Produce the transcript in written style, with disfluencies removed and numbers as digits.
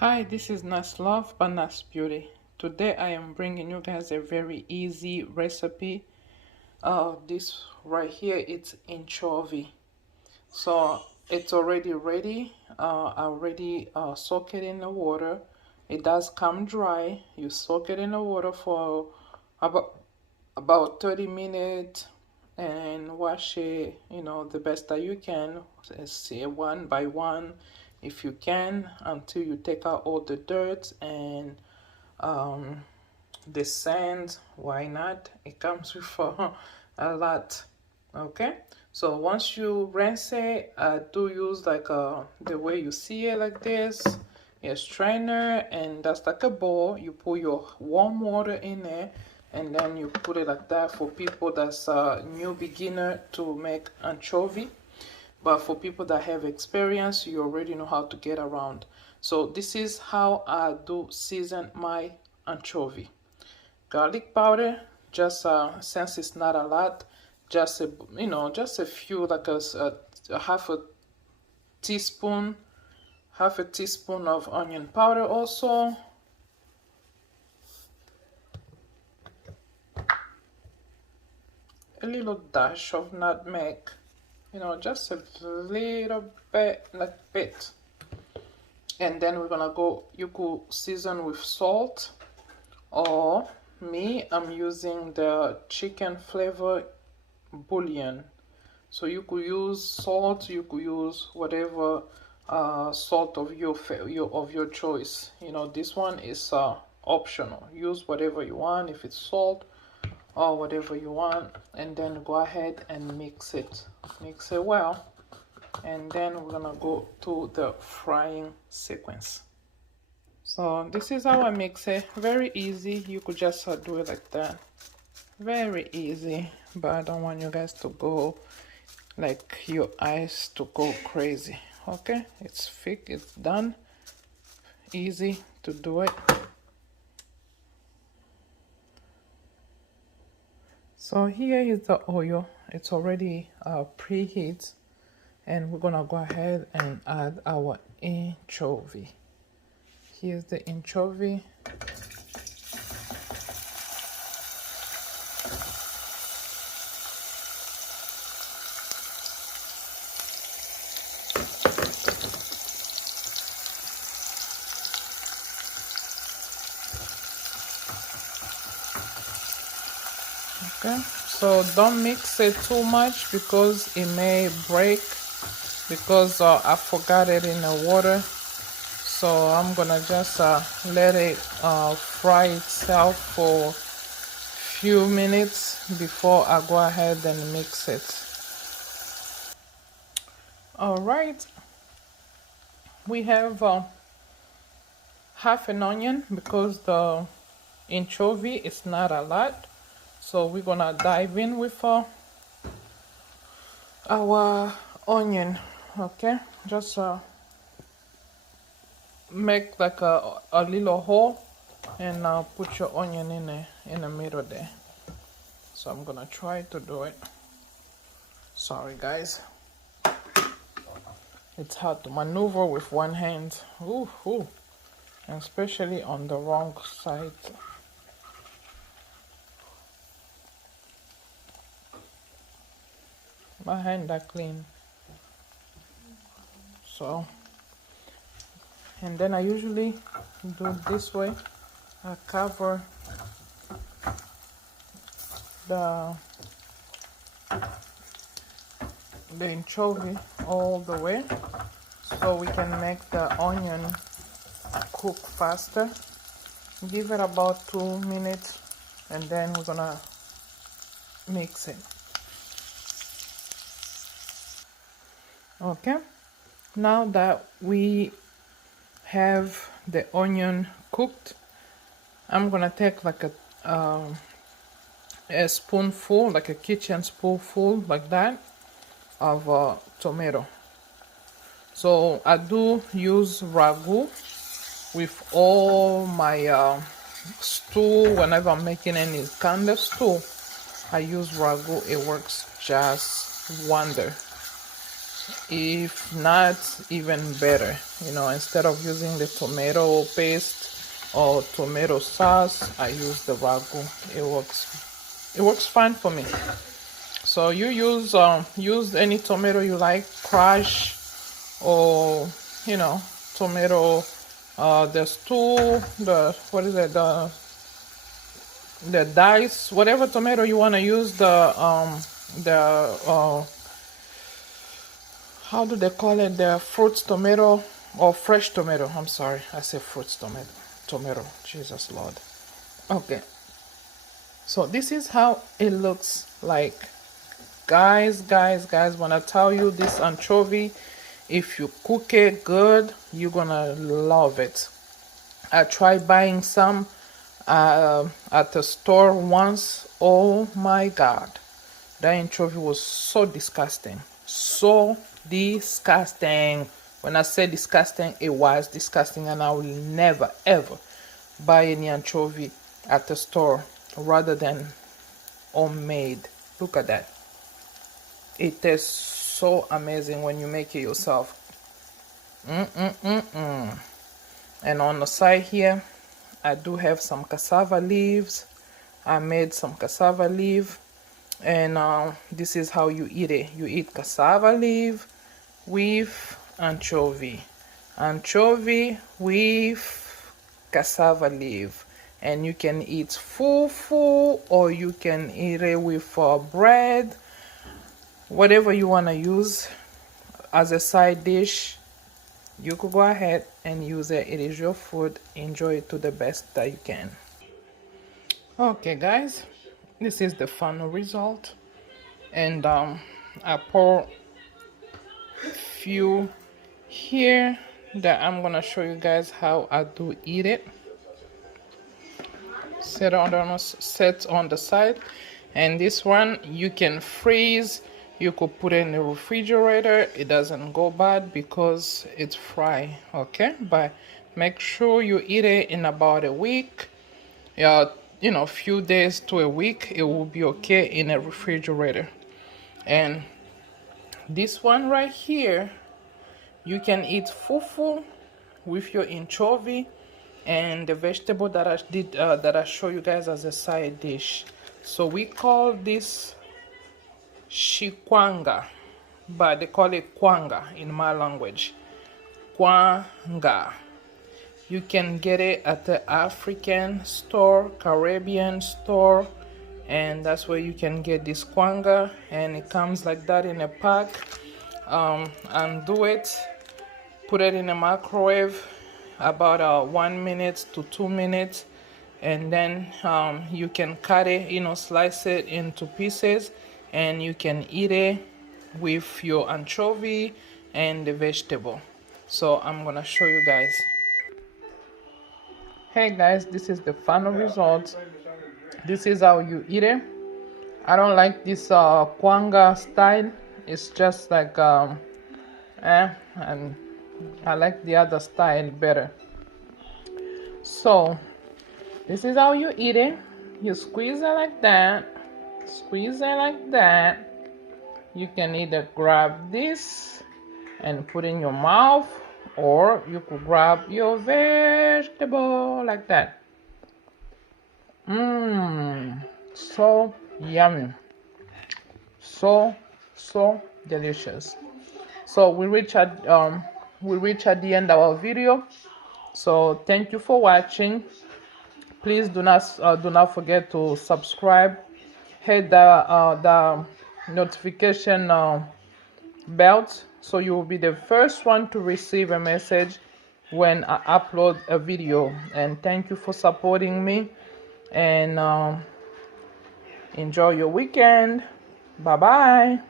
Hi, this is Nas Love by Nas Beauty. Today I am bringing you guys a very easy recipe. This right here, it's anchovy. So it's already ready. I already soak it in the water. It does come dry. You soak it in the water for about 30 minutes and wash it, the best that you can. Say one by one if you can until you take out all the dirt and um, the sand. Why not? It comes with a lot. Okay, so once you rinse it, I do use like the way you see it, like this, a strainer, and that's like a bowl. You put your warm water in there and then you put it like that. For people that's a new beginner to make anchovy, but for people that have experience, you already know how to get around. So this is how I do season my anchovy. Garlic powder, just since it's not a lot, just just a few, like a teaspoon half a teaspoon of onion powder, also a little dash of nutmeg, just a little bit, and then we're gonna go, you could season with salt, or me, I'm using the chicken flavor bouillon. So you could use salt, you could use whatever salt of your choice. This one is optional. Use whatever you want, if it's salt or whatever you want, and then go ahead and mix it. Mix it well, and then we're gonna go to the frying sequence. So this is how I mix it. Very easy. You could just do it like that. Very easy, but I don't want you guys to go like your eyes to go crazy. Okay, it's thick, it's done. Easy to do it. So here is the oil. It's already preheat, and we're gonna go ahead and add our anchovy. Here's the anchovy. Okay, so don't mix it too much because it may break, because I forgot it in the water. So I'm gonna just let it fry itself for few minutes before I go ahead and mix it. All right, we have half an onion because the anchovy is not a lot. So we're gonna dive in with our onion. Okay, just make like a little hole and put your onion in the middle there. So I'm gonna try to do it. Sorry guys, it's hard to maneuver with one hand. Ooh, ooh. And especially on the wrong side. My hand are clean. So, and then I usually do this way. I cover the anchovy all the way so we can make the onion cook faster. Give it about 2 minutes and then we're gonna mix it. Okay, now that we have the onion cooked, I'm gonna take like a spoonful, like a kitchen spoonful, like that, of tomato. So I do use ragu with all my stew. Whenever I'm making any kind of stew, I use ragu. It works just wonder. If not, even better. You know, instead of using the tomato paste or tomato sauce, I use the ragu. It works fine for me. So you use any tomato you like, crush, or you know, tomato, the stew, the what is it, the dice, whatever tomato you want to use. The how do they call it, the fruits tomato or fresh tomato. I'm sorry, I say fruits tomato, Jesus Lord. Okay, so this is how it looks like. Guys, when I tell you this anchovy, if you cook it good, you're gonna love it. I tried buying some at the store once. Oh my God, that anchovy was so disgusting. So disgusting. When I say disgusting, it was disgusting, and I will never ever buy any anchovy at the store rather than homemade. Look at that. It tastes so amazing when you make it yourself. And on the side here, I do have some cassava leaves. I made some cassava leaf, and this is how you eat it. You eat cassava leaf with anchovy, anchovy with cassava leaf, and you can eat fufu, or you can eat it with bread, whatever you want to use as a side dish. You could go ahead and use it. It is your food. Enjoy it to the best that you can. Okay guys, this is the final result, and I pour few here that I'm gonna show you guys how I do eat it. Set on the side, and this one you can freeze. You could put it in the refrigerator. It doesn't go bad because it's fried. Okay, but make sure you eat it in about a week. You know, few days to a week, it will be okay in a refrigerator. And this one right here, you can eat fufu with your anchovy and the vegetable that I did that I show you guys as a side dish. So we call this shikwanga, but they call it kwanga in my language. Kwanga. You can get it at the African store, Caribbean store, and that's where you can get this kwanga, and it comes like that in a pack. Undo it, put it in a microwave about 1 minute to 2 minutes, and then you can cut it, you know, slice it into pieces, and you can eat it with your anchovy and the vegetable. So I'm gonna show you guys. Hey guys, this is the final result. This is how you eat it. I don't like this kwanga style. It's just like and I like the other style better. So this is how you eat it. You squeeze it like that. Squeeze it like that. You can either grab this and put in your mouth, or you could grab your vegetable like that. So yummy. So delicious. So we reach at the end of our video. So thank you for watching. Please do not forget to subscribe. Hit the notification bell, so you will be the first one to receive a message when I upload a video. And thank you for supporting me, and enjoy your weekend. Bye bye.